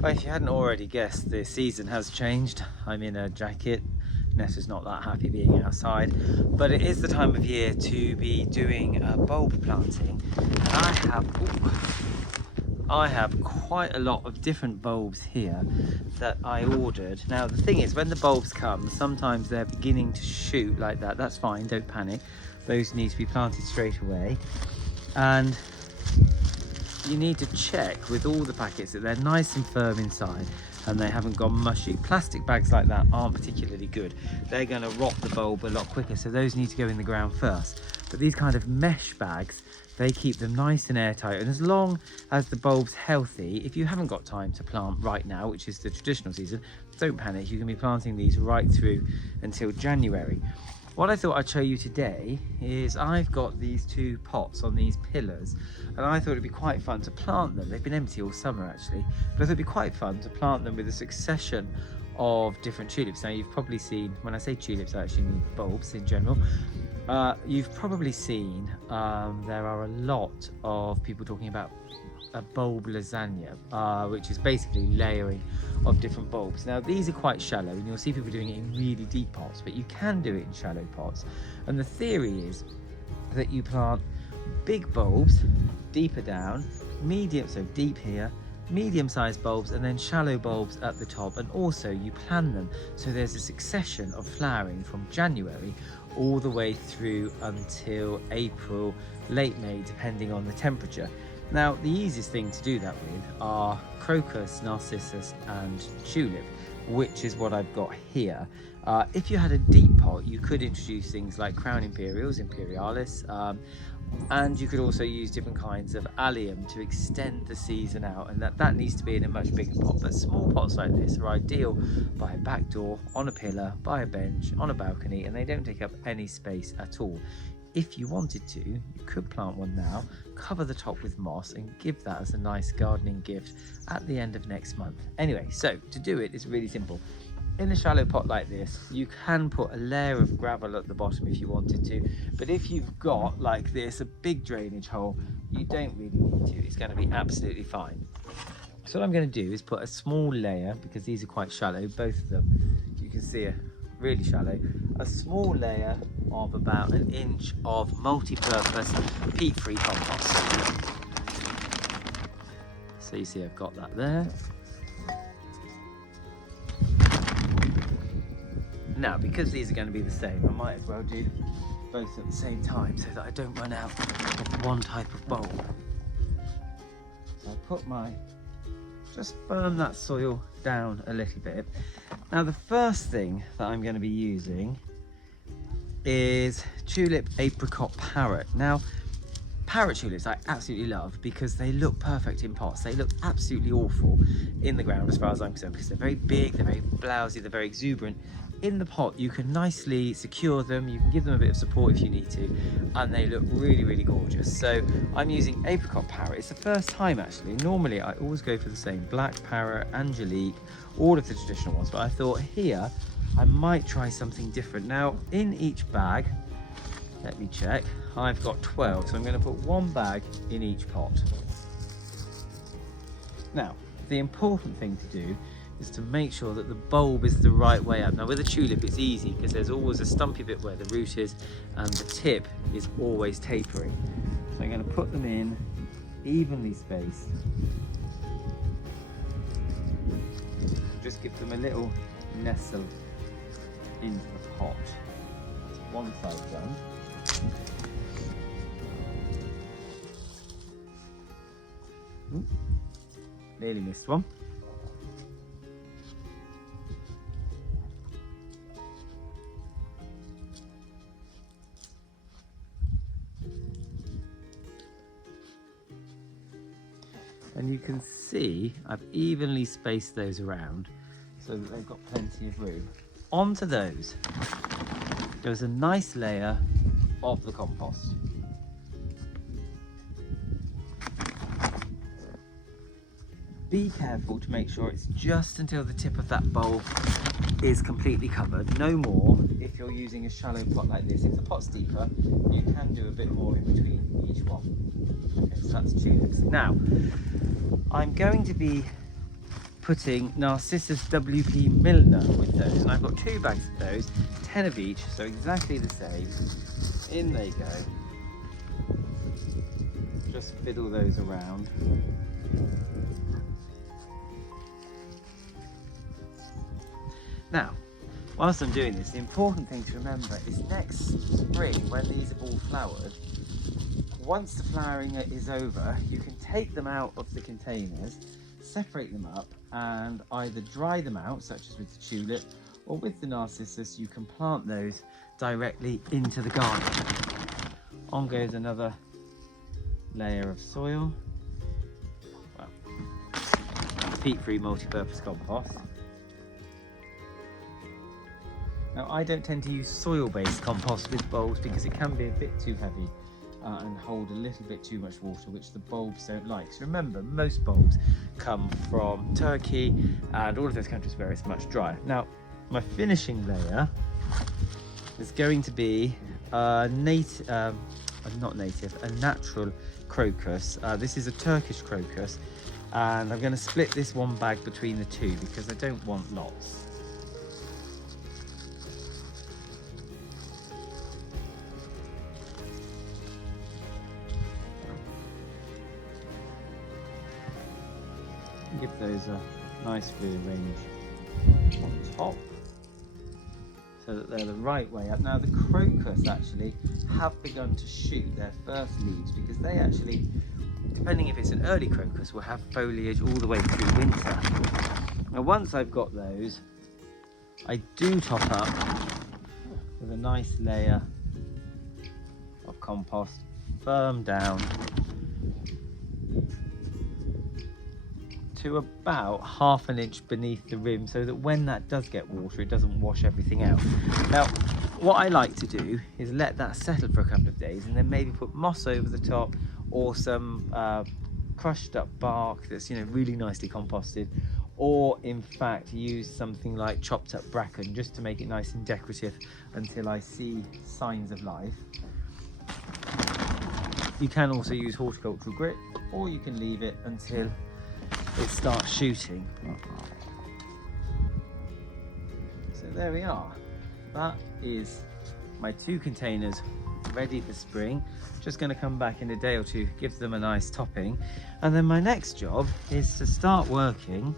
But if you hadn't already guessed, the season has changed. I'm in a jacket. Nessa's not that happy being outside, but it is the time of year to be doing bulb planting, and I have quite a lot of different bulbs here that I ordered. Now the thing is, when the bulbs come, sometimes they're beginning to shoot like that. That's fine, don't panic. Those need to be planted straight away, and you need to check with all the packets that they're nice and firm inside and they haven't gone mushy. Plastic bags like that aren't particularly good. They're going to rot the bulb a lot quicker, so those need to go in the ground first. But these kind of mesh bags, they keep them nice and airtight, and as long as the bulb's healthy, if you haven't got time to plant right now, which is the traditional season, don't panic, you can be planting these right through until January. What I thought I'd show you today is I've got these two pots on these pillars, and I thought it'd be quite fun to plant them. They've been empty all summer actually, but I thought it'd be quite fun to plant them with a succession of different tulips. Now you've probably seen, when I say tulips I actually mean bulbs in general. You've probably seen there are a lot of people talking about a bulb lasagna, which is basically layering of different bulbs. Now these are quite shallow, and you'll see people doing it in really deep pots, but you can do it in shallow pots. And the theory is that you plant big bulbs deeper down, medium, so deep here, medium-sized bulbs, and then shallow bulbs at the top, and also you plan them so there's a succession of flowering from January all the way through until April, late May, depending on the temperature. Now the easiest thing to do that with are crocus, narcissus and tulip, which is what I've got here. If you had a deep pot, you could introduce things like crown imperials, imperialis, and you could also use different kinds of allium to extend the season out, and that needs to be in a much bigger pot. But small pots like this are ideal by a back door, on a pillar, by a bench, on a balcony, and they don't take up any space at all. If you wanted to, you could plant one now, cover the top with moss, and give that as a nice gardening gift at the end of next month. Anyway, so to do it is really simple. In a shallow pot like this, you can put a layer of gravel at the bottom if you wanted to, but if you've got, like this, a big drainage hole, you don't really need to. It's going to be absolutely fine. So what I'm going to do is put a small layer, because these are quite shallow, both of them, you can see are really shallow, a small layer of about 1 inch of multi-purpose peat-free compost. So you see I've got that there. Now, because these are going to be the same, I might as well do both at the same time so that I don't run out of one type of bulb. So I put just firm that soil down a little bit. Now the first thing that I'm going to be using is tulip apricot parrot. Now parrot tulips I absolutely love because they look perfect in pots. They look absolutely awful in the ground as far as I'm concerned, because they're very big, they're very blousy, they're very exuberant. In the pot you can nicely secure them, you can give them a bit of support if you need to, and they look really, really gorgeous. So I'm using apricot parrot. It's the first time actually. Normally I always go for the same black parrot, Angelique, all of the traditional ones, but I thought here I might try something different. Now in each bag, let me check, I've got 12, so I'm going to put 1 bag in each pot. Now the important thing to do is to make sure that the bulb is the right way up. Now with a tulip it's easy because there's always a stumpy bit where the root is, and the tip is always tapering. So I'm going to put them in evenly spaced. Just give them a little nestle into the pot. One side done. Ooh, nearly missed one. And you can see I've evenly spaced those around so that they've got plenty of room. Onto those goes a nice layer of the compost. Be careful to make sure it's just until the tip of that bulb is completely covered, no more if you're using a shallow pot like this. If the pot's deeper, you can do a bit more in between each one. Okay, so that's tulips. Now, I'm going to be putting Narcissus WP Milner with those, and I've got 2 bags of those, 10 of each, so exactly the same. In they go. Just fiddle those around. Now, whilst I'm doing this, the important thing to remember is next spring, when these have all flowered, once the flowering is over, you can take them out of the containers, separate them up, and either dry them out, such as with the tulip, or with the narcissus, you can plant those directly into the garden. On goes another layer of soil. Well, peat-free multi-purpose compost. Now, I don't tend to use soil-based compost with bulbs because it can be a bit too heavy and hold a little bit too much water, which the bulbs don't like. So remember, most bulbs come from Turkey and all of those countries where it's much drier. Now, my finishing layer is going to be a natural crocus. This is a Turkish crocus, and I'm going to split this one bag between the 2 because I don't want lots. Give those a nice rearrange on top so that they're the right way up. Now, the crocus actually have begun to shoot their first leaves because they actually, depending if it's an early crocus, will have foliage all the way through winter. Now, once I've got those, I do top up with a nice layer of compost, firm down to about 1/2 inch beneath the rim, so that when that does get water, it doesn't wash everything out. Now, what I like to do is let that settle for a couple of days and then maybe put moss over the top, or some crushed up bark that's, really nicely composted, or in fact use something like chopped up bracken just to make it nice and decorative until I see signs of life. You can also use horticultural grit, or you can leave it until it starts shooting. So there we are. That is my 2 containers ready for spring. Just going to come back in a day or 2, give them a nice topping, and then my next job is to start working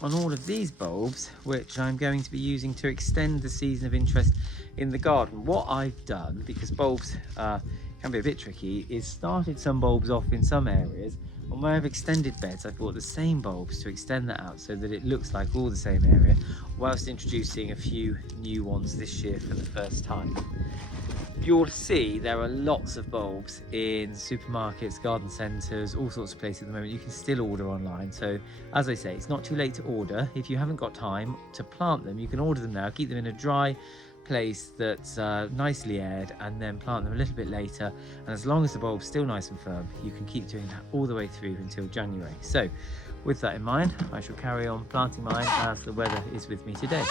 on all of these bulbs, which I'm going to be using to extend the season of interest in the garden. What I've done, because bulbs can be a bit tricky, is started some bulbs off in some areas, and where I've extended beds, I bought the same bulbs to extend that out so that it looks like all the same area, whilst introducing a few new ones this year for the first time. You'll see there are lots of bulbs in supermarkets, garden centres, all sorts of places at the moment. You can still order online. So as I say, it's not too late to order. If you haven't got time to plant them, you can order them now, keep them in a dry place that's nicely aired, and then plant them a little bit later. And as long as the bulb's still nice and firm, you can keep doing that all the way through until January. So with that in mind, I shall carry on planting mine as the weather is with me today.